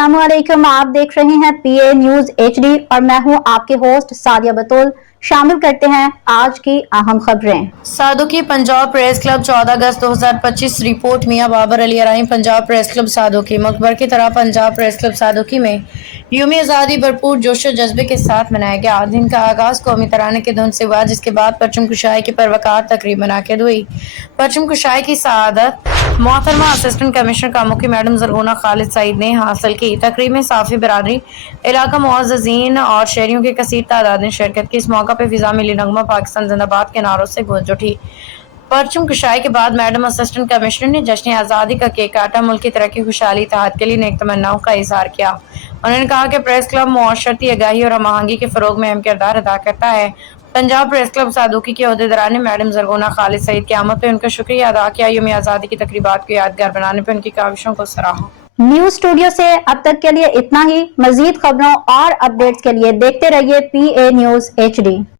अस्सलामुअलैकुम, आप देख रहे हैं पीए न्यूज एचडी और मैं हूं आपके होस्ट सादिया बतूल। शामिल करते हैं आज की अहम खबरें। सादुकी पंजाब प्रेस क्लब 14 अगस्त 2025 रिपोर्ट मियां बाबर अली अराइन पंजाब प्रेस क्लब सादुकी मकबर की तरह पंजाब प्रेस क्लब सादुकी में यूम आज़ादी भरपूर जोश और जज्बे के साथ मनाया गया। दिन का आगाज कौमी तराने की धुन से हुआ, जिसके बाद परचम कुशाई की परवकार तकरीब मुनाकिद हुई। परचम कुशाई की सआदत मोहतरमा असिस्टेंट कमिश्नर कामुकी मैडम ज़रगुना खालिद सईद ने हासिल की। तकरीब में साफ़ी बरादरी, इलाका मुअज़्ज़ज़ीन और शहरियों की कसीर तादाद ने शिरकत की। इस मौका पर फिज़ा मिली नगमा पाकिस्तान जिंदाबाद के नारों से गूंज उठी। परचम कुशाई के बाद मैडम असिस्टेंट कमिश्नर ने जश्न आज़ादी का केक काटा, मुल्क की तरक्की, खुशहाली, इत्तेहाद के लिए नेक तमन्नाओं का इज़हार किया। उन्होंने कहा कि प्रेस क्लब मुआशरती आगाही और हम आहंगी के फ़रोग में अहम किरदार अदा करता है। पंजाब प्रेस क्लब सादुकी के ओहदेदारान ने मैडम ज़रगुना खालिद सईद की आमद पर उनका शुक्रिया अदा किया। यूम आज़ादी की तकरीबात को यादगार बनाने पर उनकी काविशों को सराहा। न्यूज स्टूडियो से अब तक के लिए इतना ही। मजीद खबरों और अपडेट्स के लिए देखते रहिए पीए न्यूज एचडी।